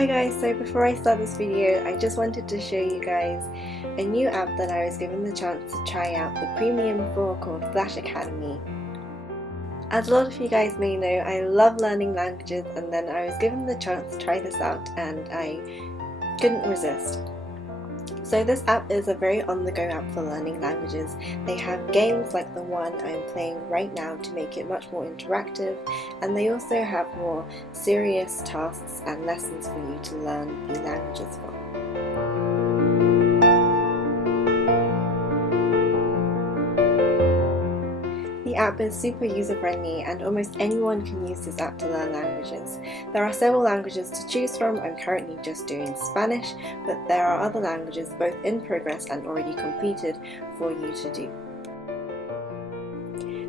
Hi guys, so before I start this video I just wanted to show you guys a new app that I was given the chance to try out the premium for called Flash Academy. As a lot of you guys may know, I love learning languages, and then I was given the chance to try this out and I couldn't resist. So this app is a very on-the-go app for learning languages. They have games like the one I'm playing right now to make it much more interactive, and they also have more serious tasks and lessons for you to learn the languages from. The app is super user-friendly and almost anyone can use this app to learn languages. There are several languages to choose from. I'm currently just doing Spanish, but there are other languages both in progress and already completed for you to do.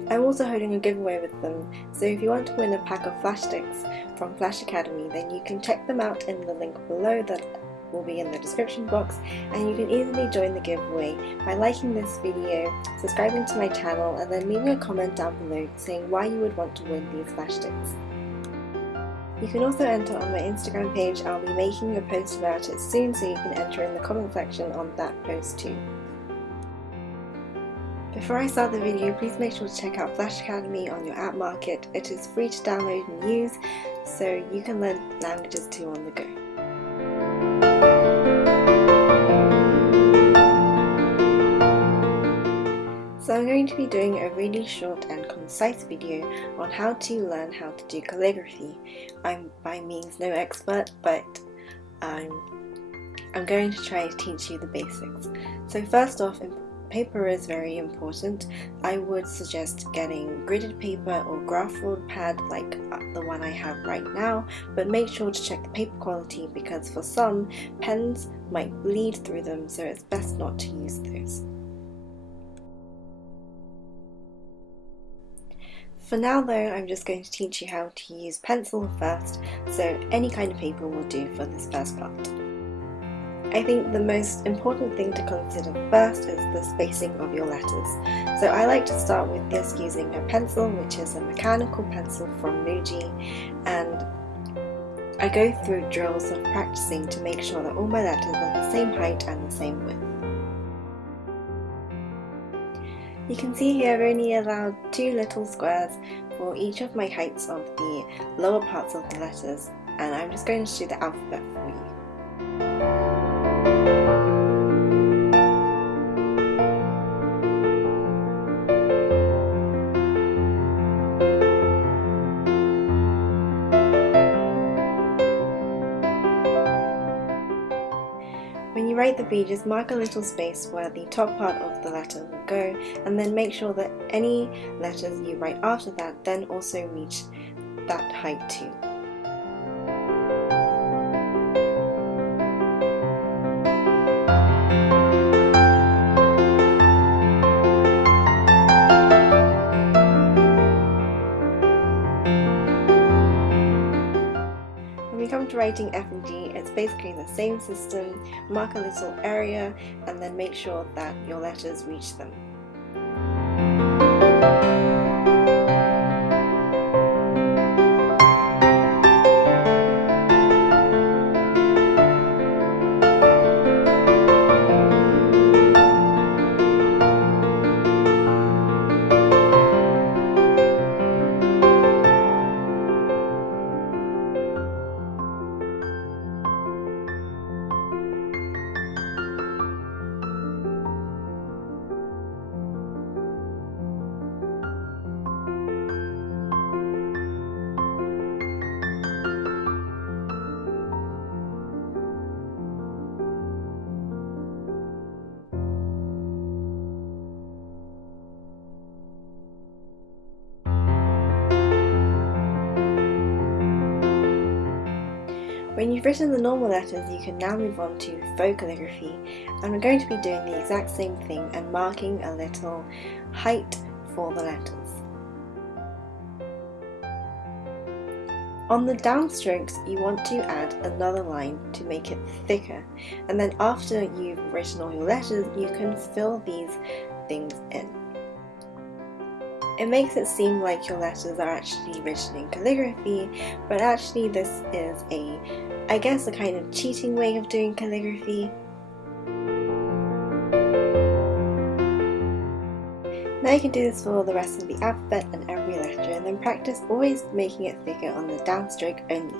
I'm also holding a giveaway with them, so if you want to win a pack of FlashSticks from Flash Academy, then you can check them out in the link below that will be in the description box, and you can easily join the giveaway by liking this video, subscribing to my channel, and then leaving a comment down below saying why you would want to win these FlashSticks. You can also enter on my Instagram page. I'll be making a post about it soon, so you can enter in the comment section on that post too. Before I start the video, please make sure to check out Flash Academy on your app market. It is free to download and use, so you can learn languages too on the go. So I'm going to be doing a really short and concise video on how to learn how to do calligraphy. I'm by means no expert, but I'm going to try to teach you the basics. So first off, paper is very important. I would suggest getting gridded paper or graph ruled pad like the one I have right now, but make sure to check the paper quality because for some, pens might bleed through them, so it's best not to use those. For now though, I'm just going to teach you how to use pencil first, so any kind of paper will do for this first part. I think the most important thing to consider first is the spacing of your letters. So I like to start with this using a pencil, which is a mechanical pencil from Muji, and I go through drills of practicing to make sure that all my letters are the same height and the same width. You can see here I've only allowed 2 little squares for each of my heights of the lower parts of the letters, and I'm just going to do the alphabet for you. When you write the B, just mark a little space where the top part of the letter will go, and then make sure that any letters you write after that then also reach that height too. When we come to writing F and G, it's basically the same system. Mark a little area and then make sure that your letters reach them. When you've written the normal letters, you can now move on to faux calligraphy, and we're going to be doing the exact same thing and marking a little height for the letters. On the downstrokes, you want to add another line to make it thicker, and then after you've written all your letters, you can fill these things in. It makes it seem like your letters are actually written in calligraphy, but actually this is I guess a kind of cheating way of doing calligraphy. Now you can do this for the rest of the alphabet and every letter, and then practice always making it thicker on the downstroke only.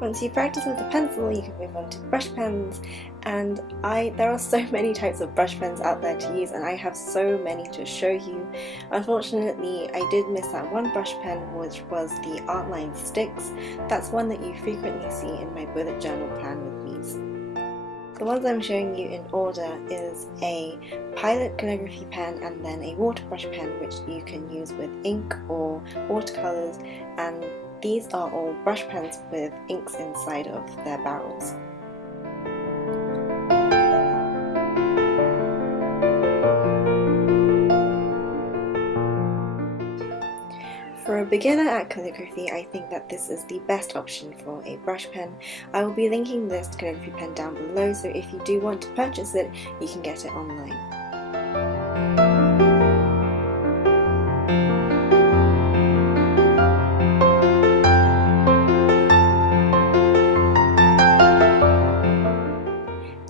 Once you practice with the pencil, you can move on to brush pens, and there are so many types of brush pens out there to use, and I have so many to show you. Unfortunately, I did miss that one brush pen, which was the Artline Sticks. That's one that you frequently see in my bullet journal plan with me's. The ones I'm showing you in order is a Pilot calligraphy pen and then a water brush pen, which you can use with ink or watercolours, and these are all brush pens with inks inside of their barrels. For a beginner at calligraphy, I think that this is the best option for a brush pen. I will be linking this calligraphy pen down below, so if you do want to purchase it, you can get it online.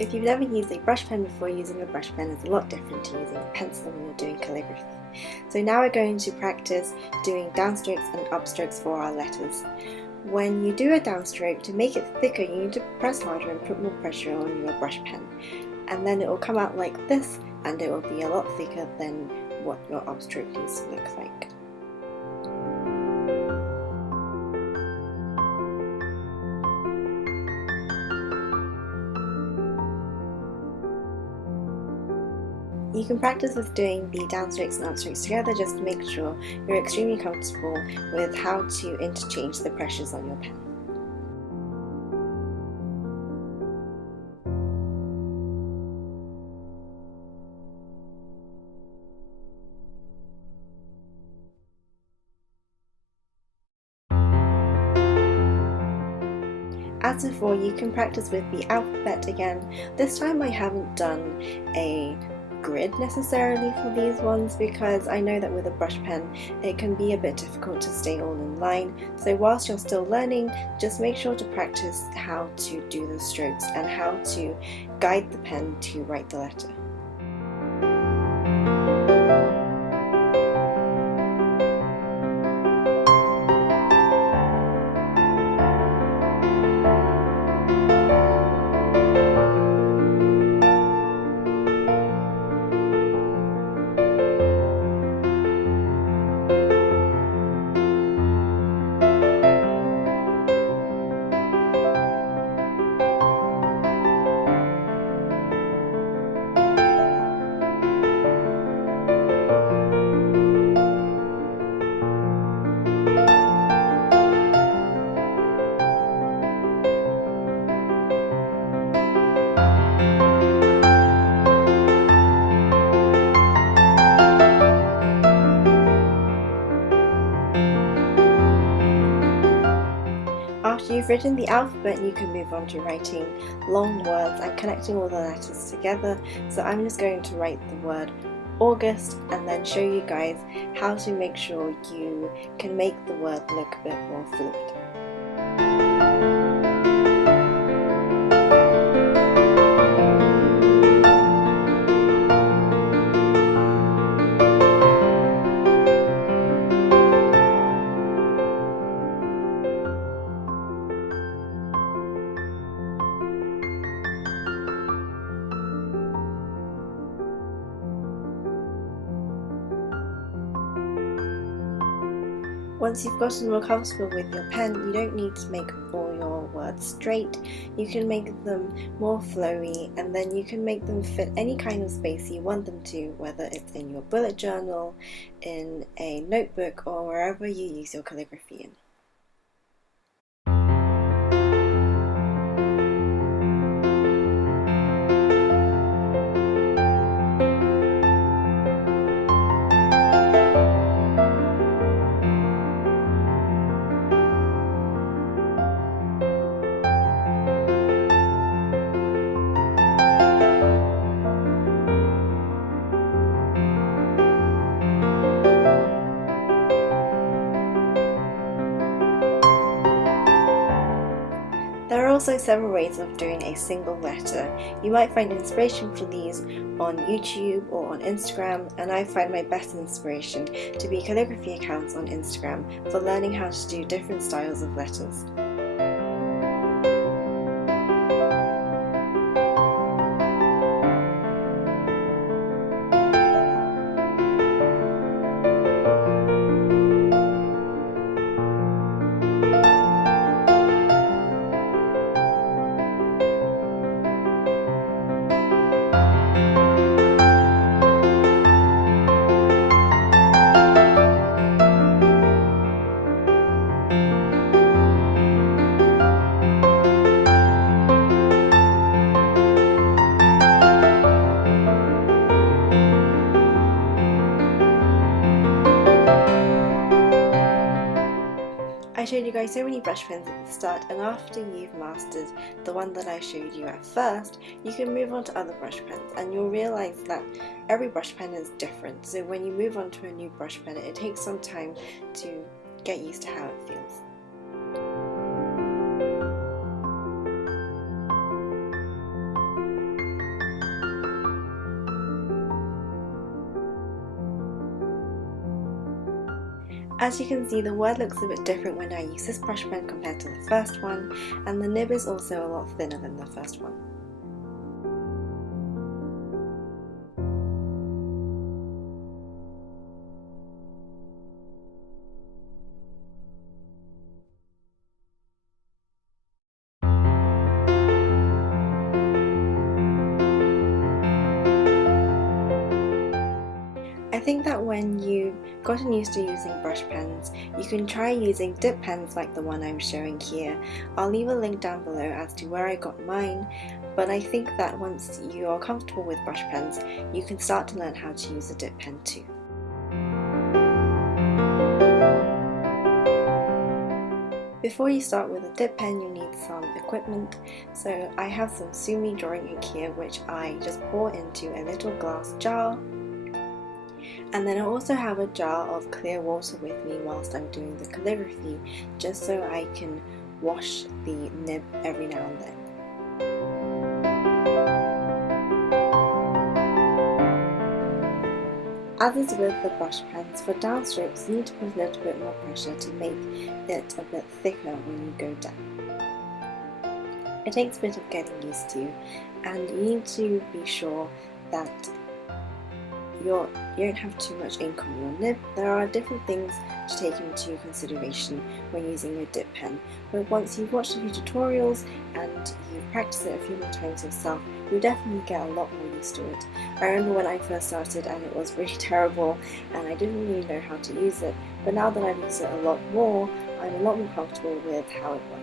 If you've never used a brush pen before, using a brush pen is a lot different to using a pencil when you're doing calligraphy. So now we're going to practice doing downstrokes and upstrokes for our letters. When you do a downstroke, to make it thicker, you need to press harder and put more pressure on your brush pen. And then it will come out like this, and it will be a lot thicker than what your upstroke needs to look like. You can practice with doing the downstrokes and upstrokes together just to make sure you're extremely comfortable with how to interchange the pressures on your pen. As before, you can practice with the alphabet again. This time I haven't done a grid necessarily for these ones, because I know that with a brush pen it can be a bit difficult to stay all in line. So whilst you're still learning, just make sure to practice how to do the strokes and how to guide the pen to write the letter. After you've written the alphabet, you can move on to writing long words and connecting all the letters together. So I'm just going to write the word August and then show you guys how to make sure you can make the word look a bit more fluid. Once you've gotten more comfortable with your pen, you don't need to make all your words straight. You can make them more flowy, and then you can make them fit any kind of space you want them to, whether it's in your bullet journal, in a notebook, or wherever you use your calligraphy in. There are also several ways of doing a single letter. You might find inspiration for these on YouTube or on Instagram, and I find my best inspiration to be calligraphy accounts on Instagram for learning how to do different styles of letters. I showed you guys so many brush pens at the start, and after you've mastered the one that I showed you at first, you can move on to other brush pens, and you'll realise that every brush pen is different. So when you move on to a new brush pen, it takes some time to get used to how it feels. As you can see, the word looks a bit different when I use this brush pen compared to the first one, and the nib is also a lot thinner than the first one. I think that when you've gotten used to using brush pens, you can try using dip pens like the one I'm showing here. I'll leave a link down below as to where I got mine, but I think that once you are comfortable with brush pens, you can start to learn how to use a dip pen too. Before you start with a dip pen, you need some equipment. So I have some Sumi drawing ink here, which I just pour into a little glass jar. And then I also have a jar of clear water with me whilst I'm doing the calligraphy, just so I can wash the nib every now and then. As is with the brush pens, for downstrokes you need to put a little bit more pressure to make it a bit thicker when you go down. It takes a bit of getting used to, and you need to be sure that you don't have too much ink on your nib. There are different things to take into consideration when using a dip pen, but once you've watched a few tutorials and you've practiced it a few more times yourself, you'll definitely get a lot more used to it. I remember when I first started and it was really terrible and I didn't really know how to use it, but now that I've used it a lot more, I'm a lot more comfortable with how it works.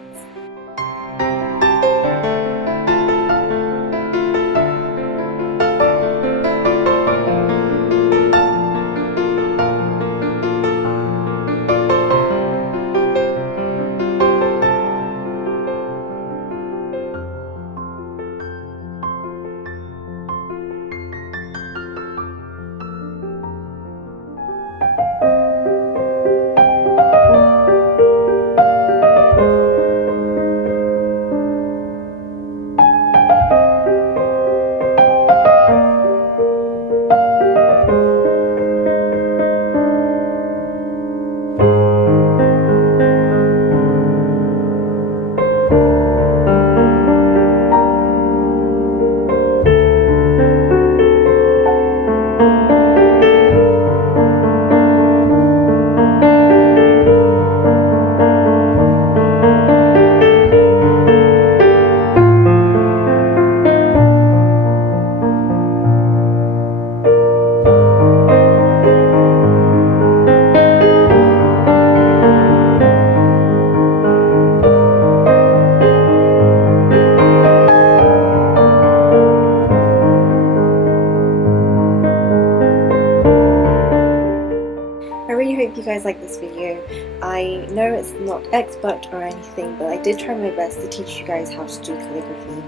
like this video. I know it's not expert or anything, but I did try my best to teach you guys how to do calligraphy.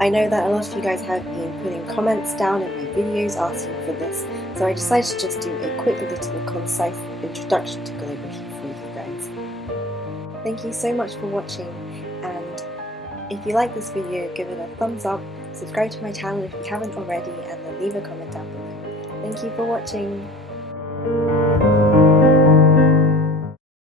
I know that a lot of you guys have been putting comments down in my videos asking for this, so I decided to just do a quick little concise introduction to calligraphy for you guys. Thank you so much for watching, and if you like this video, give it a thumbs up, subscribe to my channel if you haven't already, and then leave a comment down below. Thank you for watching.